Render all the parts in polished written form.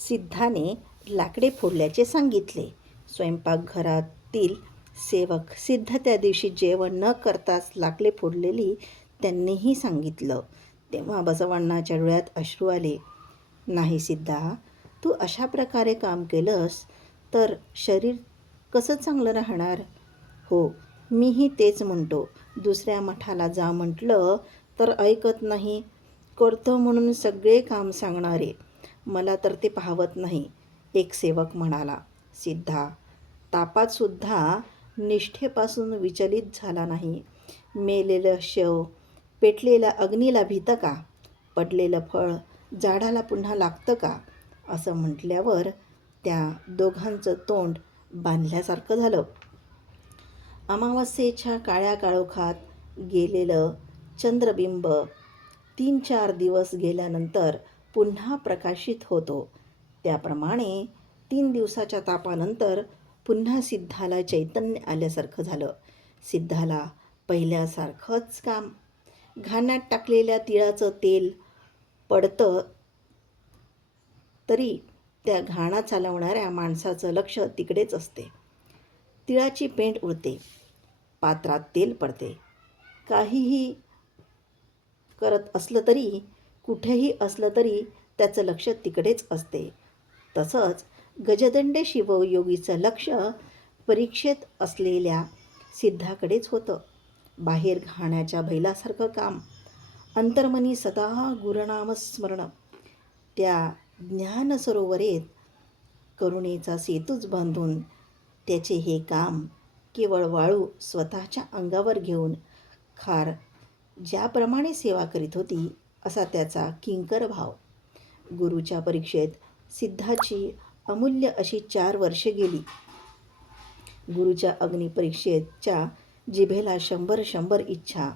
सिद्धाने लाकडे फोडल्याचे सांगितले. स्वयंपाकघरातील सेवक सिद्ध त्या दिवशी जेवण न करताच लाकडे फोडलेली त्यांनीही सांगितलं. तेव्हा बसवण्णाच्या डोळ्यात अश्रू आले. नाही सिद्धा, तू अशा प्रकारे काम केलंस तर शरीर कसं चांगलं राहणार? हो, मीही तेच म्हणतो. दुसऱ्या मठाला जा म्हटलं तर ऐकत नाही. करतो म्हणून सगळे काम सांगणारे. मला तर ते पाहवत नाही, एक सेवक म्हणाला. सिद्धा तापातसुद्धा निष्ठेपासून विचलित झाला नाही. मेलेलं शव पेटलेल्या अग्नीला भीतं का? पडलेलं फळ झाडाला पुन्हा लागतं का? असं म्हटल्यावर त्या दोघांचं तोंड बांधल्यासारखं झालं. अमावस्येच्या काळ्या काळोखात गेलेलं चंद्रबिंब 3-4 दिवस गेल्यानंतर पुन्हा प्रकाशित होतो. त्याप्रमाणे 3 दिवसाच्या तापानंतर पुन्हा सिद्धाला चैतन्य आल्यासारखं झालं. सिद्धाला पहिल्यासारखंच काम. घाण्यात टाकलेल्या तिळाचं तेल पडतं तरी त्या घाणा चालवणाऱ्या माणसाचं लक्ष तिकडेच असते. तिळाची पेंड उडते, पात्रात तेल पडते. काहीही करत असलं तरी, कुठेही असलं तरी त्याचं लक्ष तिकडेच असते. तसंच गजदंडे शिवयोगीचं लक्ष परीक्षेत असलेल्या सिद्धाकडेच होतं. बाहेर घाण्याच्या बैलासारखं काम, अंतर्मनी सदा गुरुनामस्मरण. त्या ज्ञानसरोवरेत करुणेचा सेतूच बांधून त्याचे हे काम केवळ वाळू स्वतःच्या अंगावर घेऊन खार ज्याप्रमाणे सेवा करीत होती असा त्याचा किंकर भाव. गुरुच्या परीक्षेत सिद्धाची अमूल्य अशी 4 वर्षे गेली. गुरुच्या अग्निपरीक्षेच्या जिभेला 100 इच्छा.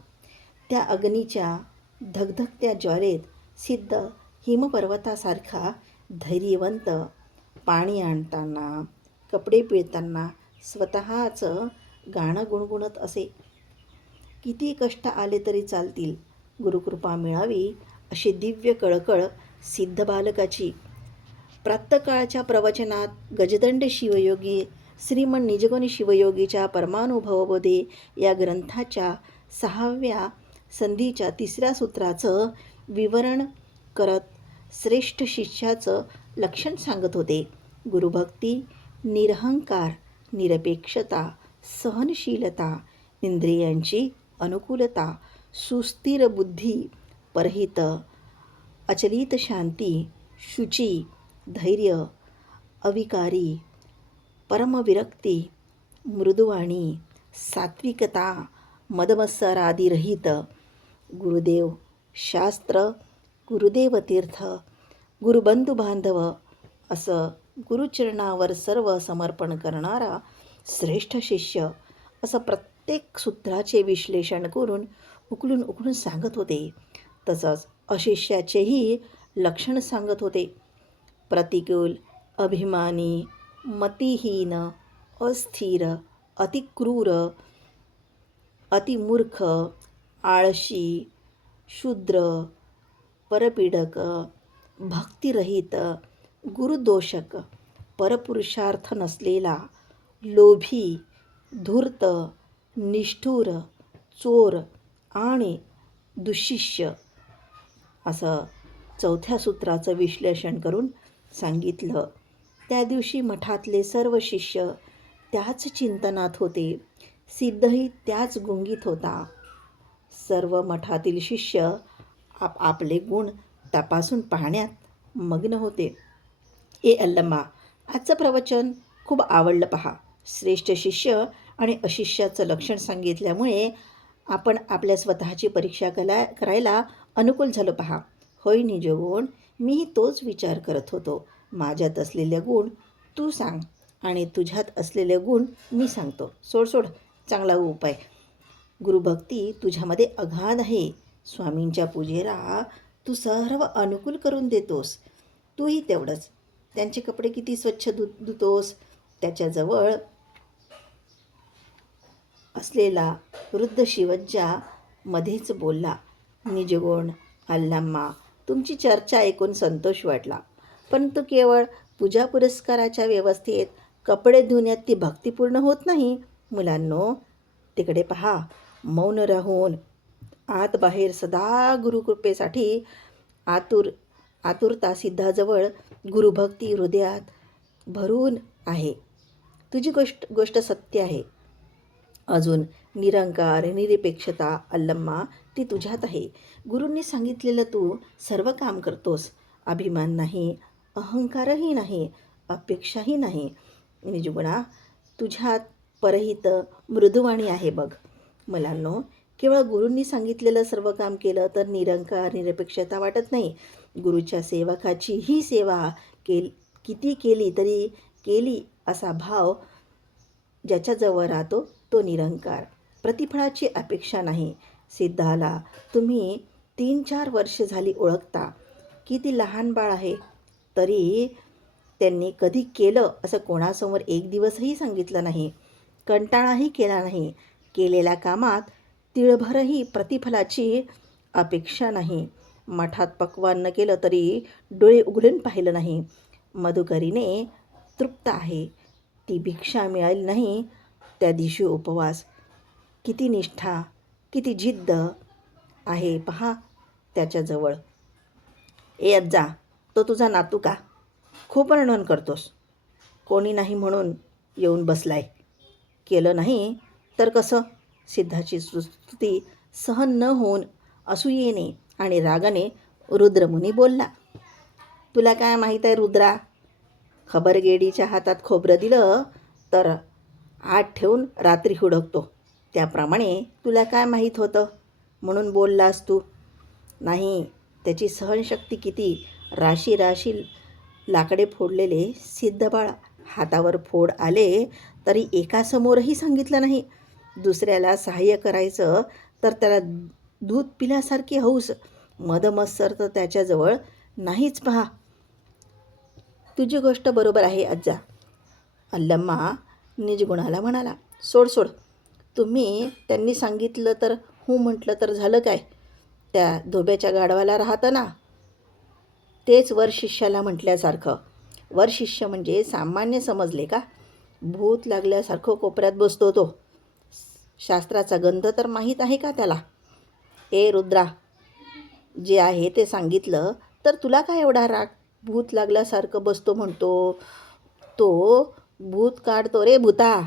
त्या अग्नीच्या धगधगत्या ज्वालेत सिद्ध हिमपर्वतासारखा धैर्यवंत. पाणी आणताना, कपडे पिळताना स्वतःचं गाणं गुणगुणत असे. किती कष्ट आले तरी चालतील, गुरुकृपा मिळावी अशी दिव्य कळकळ सिद्ध बालकाची. प्रातःकाळच्या प्रवचनात गजदंड शिवयोगी श्रीमन निजगुण शिवयोगीच्या परमानुभवबोधे या ग्रंथाच्या 6व्या संधीच्या 3ऱ्या सूत्राचं विवरण करत श्रेष्ठ शिष्याचं लक्षण सांगत होते. गुरुभक्ती, निरहंकार, निरपेक्षता, सहनशीलता, इंद्रियांची अनुकूलता, सुस्थिर बुद्धी, परहित, अचलित शांती, शुची, धैर्य, अविकारी, परमविरक्ती, मृदुवाणी, सात्विकता, मदमत्सरादिरहित. गुरुदेव शास्त्र, गुरुदेव तीर्थ, गुरुबंधू बांधव असं गुरुचरणावर सर्व समर्पण करणारा श्रेष्ठ शिष्य असं प्रत्येक सूत्राचे विश्लेषण करून उकलून सांगत होते. तसंच अशिष्याचेही लक्षण सांगत होते. प्रतिकूल, अभिमानी, मतिहीन, अस्थिर, अतिक्रूर, अतिमूर्ख, आळशी, शूद्र, परपीडक, भक्तिरहित, गुरुदोषक, परपुरुषार्थ नसलेला, लोभी, धूर्त, निष्ठुर, चोर आणि दुशिष्य असं 4थ्या सूत्राचं विश्लेषण करून सांगितलं. त्या दिवशी मठातले सर्व शिष्य त्याच चिंतनात होते. सिद्धही त्याच गुंगीत होता. सर्व मठातील शिष्य आपले गुण तपासून पाहण्यात मग्न होते. अल्लम्मा, आजचं प्रवचन खूप आवडलं पहा. श्रेष्ठ शिष्य आणि अशिष्याचं लक्षण सांगितल्यामुळे आपण आपल्या स्वतःची परीक्षा करायला अनुकूल झालो पहा. होय निजगुण, मीही तोच विचार करत होतो. माझ्यात असलेले गुण तू सांग आणि तुझ्यात असलेले गुण मी सांगतो. सोड चांगला उपाय. गुरुभक्ती तुझ्यामध्ये अगाध आहे. स्वामींच्या पूजेला तू सर्व अनुकूल करून देतोस. तूही तेवढंच. त्यांचे कपडे किती स्वच्छ धुतोस. त्याच्याजवळ असलेला वृद्ध शिवज्जा मध्येच बोलला. निजगुण, अल्लाम्मा, तुमची चर्चा ऐकून संतोष वाटला. परंतु केवळ पूजा पुरस्काराच्या व्यवस्थेत कपडे धुण्यात ती भक्तिपूर्ण होत नाही. मुलांनो, तिकडे पहा. मौन राहून आत बाहेर सदा गुरुकृपेसाठी आतुरता सिद्धाजवळ गुरुभक्ती हृदयात भरून आहे. तुझी गोष्ट सत्य आहे. अजून निरंकार निरपेक्षता अल्लम्मा ती तुझ्यात आहे. गुरूंनी सांगितलेलं तू सर्व काम करतोस. अभिमान नाही, अहंकारही नाही, अपेक्षाही नाही. निजगुणा, तुझ्यात परहित मृदुवाणी आहे बघ. मुलांनो, केवळ गुरूंनी सांगितलेलं सर्व काम केलं तर निरंकार निरपेक्षता वाटत नाही. गुरुच्या सेवकाची ही सेवा किती केली तरी केली असा भाव ज्याच्याजवळ राहतो तो निरंकार. प्रतिफळाची अपेक्षा नाही. सिद्धाला तुम्ही 3-4 वर्ष झाली ओळखता. किती लहान बाळ आहे, तरी त्यांनी कधी केलं असं कोणासमोर एक दिवसही सांगितलं नाही. कंटाळाही केला नाही. केलेल्या कामात तिळभरही प्रतिफलाची अपेक्षा नाही. मठात पक्वान न केलं तरी डोळे उघडून पाहिलं नाही. मधुकरीने तृप्त आहे. ती भिक्षा मिळाली नाही त्या दिवशी उपवास. किती निष्ठा, किती जिद्द आहे पहा त्याच्याजवळ. ए अज्जा, तो तुझा नातू का? खूप वर्णन करतोस. कोणी नाही म्हणून येऊन बसलाय. केलं नाही तर कसं? सिद्धाची स्तुती सहन न होऊन असूयेने आणि रागाने रुद्रमुनी बोलला. तुला काय माहीत आहे रुद्रा? खबरगेडीच्या हातात खोबरं दिलं तर आत ठेवून रात्री हुडकतो. त्याप्रमाणे तुला काय माहीत होतं म्हणून बोललास तू? नाही, त्याची सहनशक्ती किती. राशी राशी लाकडे फोडलेले सिद्धबाळ हातावर फोड आले तरी एकासमोरही सांगितलं नाही. दुसऱ्याला सहाय्य करायचं तर त्याला दूध पिल्यासारखी हौस. मदमत्सर तर त्याच्याजवळ नाहीच पहा. तुझी गोष्ट बरोबर आहे अज्जा. अल्लम्मा निजगुणाला म्हणाला. सोड. त्यांनी सांगितलं तर हो म्हटलं तर झालं काय? त्या धोब्याच्या गाढवाला राहतं ना, तेच वर शिष्याला म्हटल्यासारखं. वर शिष्य म्हणजे सामान्य समजले का? भूत लागल्यासारखं कोपऱ्यात बसतो तो. शास्त्राचा गंध तर माहीत आहे का त्याला? ए रुद्रा, जे आहे ते सांगितलं तर तुला काय एवढा राग? भूत लागल्यासारखं बसतो म्हणतो, तो भूत काढतो रे भूता.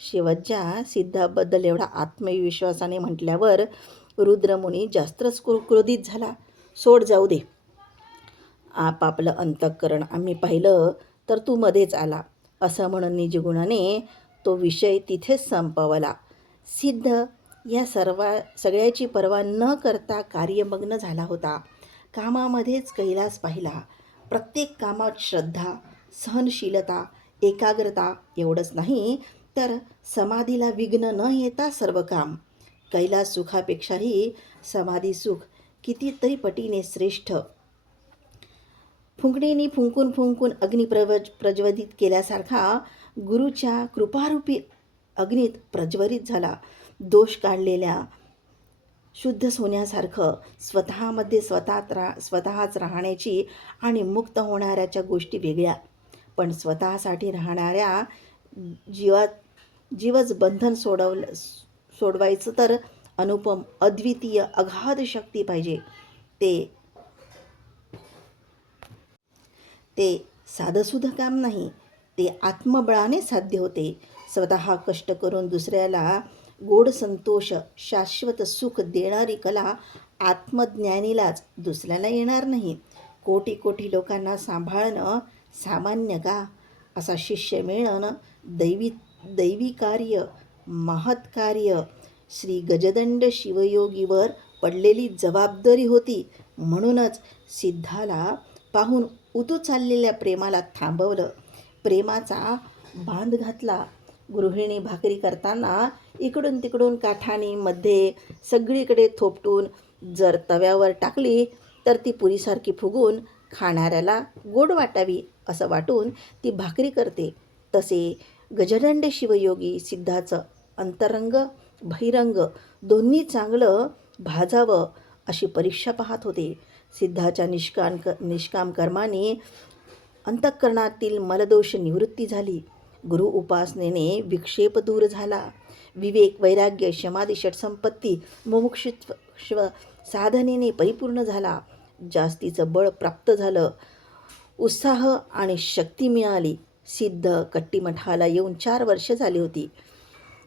शेवटच्या सिद्धाबद्दल एवढा आत्मविश्वासाने म्हटल्यावर रुद्रमुनी जास्तच क्रोधित झाला. सोड, जाऊ दे. आपापलं अंतःकरण आम्ही पाहिलं तर तू मध्येच आला, असं म्हणून निजगुणाने तो विषय तिथेच संपवला. सिद्ध या सगळ्याची पर्वा न करता कार्यमग्न झाला होता. कामामध्येच कैलास पाहिला. प्रत्येक कामात श्रद्धा, सहनशीलता, एकाग्रता एवढंच नाही तर समाधीला विघ्न न येता सर्व काम. कैलास सुखापेक्षाही समाधी सुख कितीतरी पटीने श्रेष्ठ. फुंकणीने फुंकून अग्नी प्रज्वलित केल्यासारखा गुरुच्या कृपारूपी अग्नीत प्रज्वलित झाला. दोष काढलेल्या शुद्ध सोन्यासारखं स्वतःमध्ये स्वतःच राहण्याची आणि मुक्त होणाऱ्याच्या गोष्टी वेगळ्या, पण स्वतःसाठी राहणाऱ्या जीवच बंधन सोडवायचं तर अनुपम अद्वितीय अगाध शक्ती पाहिजे. ते साधंसुद्धा काम नाही. ते आत्मबळाने साध्य होते. स्वतः कष्ट करून दुसऱ्याला गोड संतोष, शाश्वत सुख देणारी कला आत्मज्ञानीलाच दुसऱ्याला येणार नाही. कोटी लोकांना सांभाळणं सामान्य का? असा शिष्य मिळणं दैवी कार्य, महत्कार्य. श्री गजदंड शिवयोगीवर पडलेली जबाबदारी होती. म्हणूनच सिद्धाला पाहून उतू चाललेल्या प्रेमाला थांबवलं. प्रेमाचा बांध घातला. गृहिणी भाकरी करताना इकडून तिकडून काठाने मध्ये सगळीकडे थोपटून जर तव्यावर टाकली तर ती पुरीसारखी फुगून खाणाऱ्याला गोड वाटावी असं वाटून ती भाकरी करते. तसे गजदंड शिवयोगी सिद्धाचं अंतरंग बहिरंग दोन्ही चांगलं भाजावं अशी परीक्षा पाहत होते. सिद्धाच्या निष्काम कर्माने अंतःकरणातील मलदोष निवृत्ती झाली. गुरु उपासनेने विक्षेप दूर झाला. विवेक, वैराग्य, समाधी, षटसंपत्ती, मुमुक्षुत्व साधनेने परिपूर्ण झाला. जास्तीचं बळ प्राप्त झालं. उत्साह आणि शक्ती मिळाली. सिद्ध कट्टीमठाला येऊन 4 वर्ष झाली होती.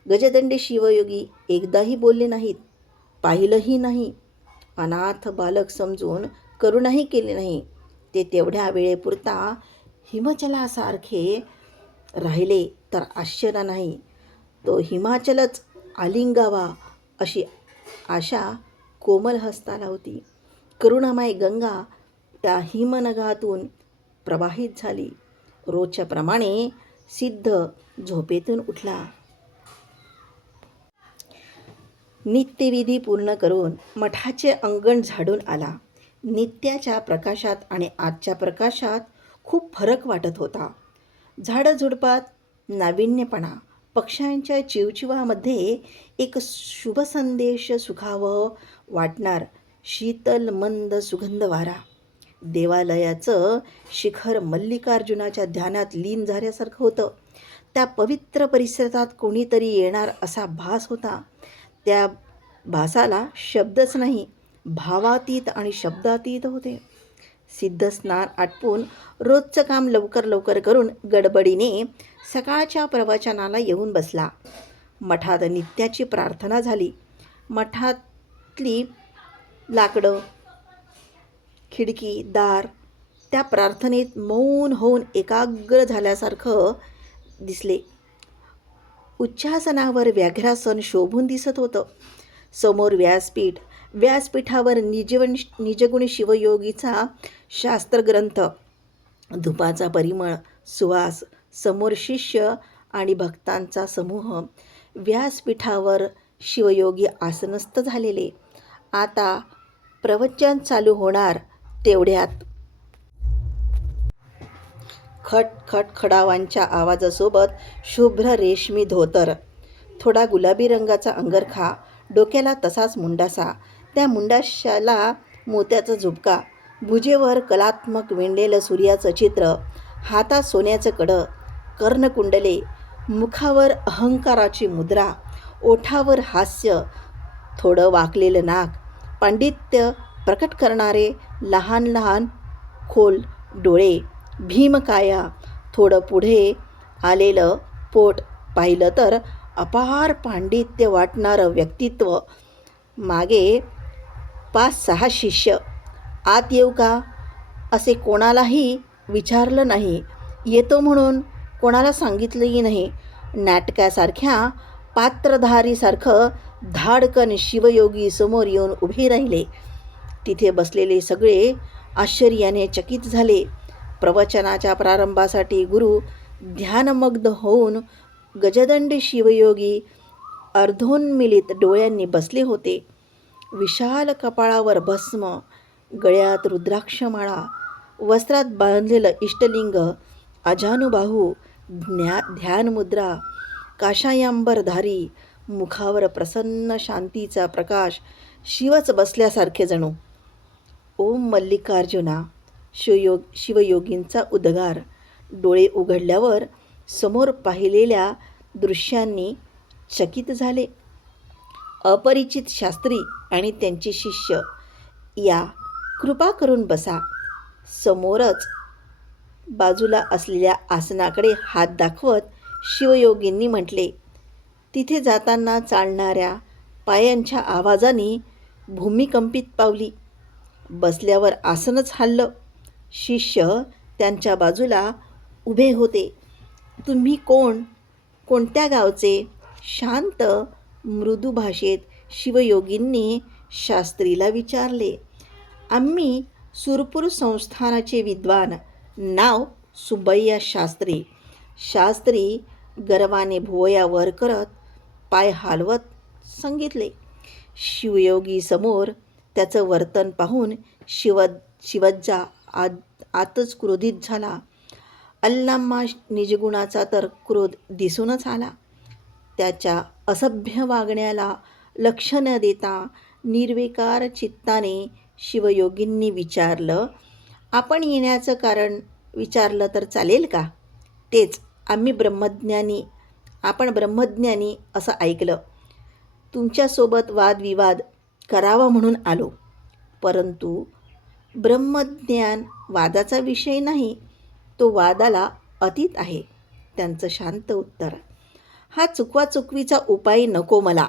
गजदंडे शिवयोगी एकदाही बोलले नाहीत, पाहिलंही नाही. अनाथ बालक समजून करुणाही केली नाही. ते तेवढ्या वेळेपुरता हिमाचलासारखे राहिले तर आश्चर्य नाही. तो हिमाचलच आलिंगावा अशी आशा कोमल हस्ताला होती. करुणामय गंगा त्या हिमनगातून प्रवाहित झाली. रोजच्या प्रमाणे सिद्ध झोपेतून उठला. नित्यविधी पूर्ण करून मठाचे अंगण झाडून आला. नित्याच्या प्रकाशात आणि आजच्या प्रकाशात खूप फरक वाटत होता. झाडझुडपात नाविन्यपणा, पक्ष्यांच्या चिवचिवामध्ये एक शुभ संदेश, सुखावं वाटणार शीतल मंद सुगंध वारा. देवालयाचं शिखर मल्लिकार्जुनाच्या ध्यानात लीन झाल्यासारखं होतं. त्या पवित्र परिसरात कोणीतरी येणार असा भास होता. त्या भासाला शब्दच नाही, भावातीत आणि शब्दातीत होते. सिद्ध स्नान आटपून रोजचं काम लवकर लवकर करून गडबडीने सकाळच्या प्रवचनाला येऊन बसला. मठात नित्याची प्रार्थना झाली. मठातली लाकडं, खिडकी, दार त्या प्रार्थनेत मौन होऊन एकाग्र झाल्यासारखं दिसले. उच्चासनावर व्याघ्रासन शोभून दिसत होतं. समोर व्यासपीठ, व्यासपीठावर निजगुणी शिवयोगीचा शास्त्रग्रंथ, धुपाचा परिमळ, सुवास, समोर शिष्य आणि भक्तांचा समूह. व्यासपीठावर शिवयोगी आसनस्थ झालेले. आता प्रवचन चालू होणार तेवढ्यात खट खडावांच्या आवाजासोबत शुभ्र रेशमी धोतर, थोडा गुलाबी रंगाचा अंगरखा, डोक्याला तसाच मुंडासा, त्या मुंडाशाला मोत्याचा झुबका, भुजेवर कलात्मक विणलेलं सूर्याचं चित्र, हातात सोन्याचं कडं, कर्णकुंडले, मुखावर अहंकाराची मुद्रा, ओठावर हास्य, थोडं वाकलेलं नाक, पांडित्य प्रकट करणारे लहान लहान खोल डोळे, भीमकाया, थोडं पुढे आलेलं पोट, पाहिलं तर अपार पांडित्य वाटणारं व्यक्तित्व. मागे 5-6 शिष्य. आत येऊ का असे कोणालाही विचारलं नाही. येतो म्हणून कोणाला सांगितलंही नाही. नाटकासारख्या पात्रधारीसारखं धाडकन शिवयोगी समोर येऊन उभे राहिले. तिथे बसलेले सगळे आश्चर्याने चकित झाले. प्रवचनाच्या प्रारंभासाठी गुरु ध्यानमग्न होऊन गजदंड शिवयोगी अर्धोन्मिलित डोळ्यांनी बसले होते. विशाल कपाळावर भस्म, गळ्यात रुद्राक्षमाळा, वस्त्रात बांधलेलं इष्टलिंग, अजानुबाहू, ध्यानमुद्रा, काषायांबरधारी, मुखावर प्रसन्न शांतीचा प्रकाश, शिवच बसल्यासारखे जणू. ओम मल्लिकार्जुना, शिवयोगींचा उद्गार. डोळे उघडल्यावर समोर पाहिलेल्या दृश्यांनी चकित झाले. अपरिचित शास्त्री आणि त्यांचे शिष्य. या, कृपा करून बसा. समोरच बाजूला असलेल्या आसनाकडे हात दाखवत शिवयोगींनी म्हटले. तिथे जाताना चालणाऱ्या पायांच्या आवाजाने भूमी कंपित पावली. बसल्यावर आसनच हललं. शिष्य त्यांच्या बाजूला उभे होते. तुम्ही कोण, कोणत्या गावचे? शांत मृदू भाषेत शिवयोगींनी शास्त्रीला विचारले. आम्ही सुरपूर संस्थानाचे विद्वान. नाव सुब्बय्या शास्त्री. शास्त्री गर्वाने भुवया वर करत पाय हालवत सांगितले. शिवयोगी समोर त्याचं वर्तन पाहून शिवज्जा आतच क्रोधित झाला. अल्लामा निजगुणाचा तर क्रोध दिसूनच आला. त्याच्या असभ्य वागण्याला लक्ष न देता निर्विकार चित्ताने शिवयोगींनी विचारलं. आपण येण्याचं कारण विचारलं तर चालेल का? तेच, आपण ब्रह्मज्ञानी असं ऐकलं. तुमच्यासोबत वादविवाद करावा म्हणून आलो. परंतु ब्रह्मज्ञान वादाचा विषय नाही, तो वादाला अतीत आहे. त्यांचं शांत उत्तर. हा चुकवाचुकवीचा उपाय नको मला.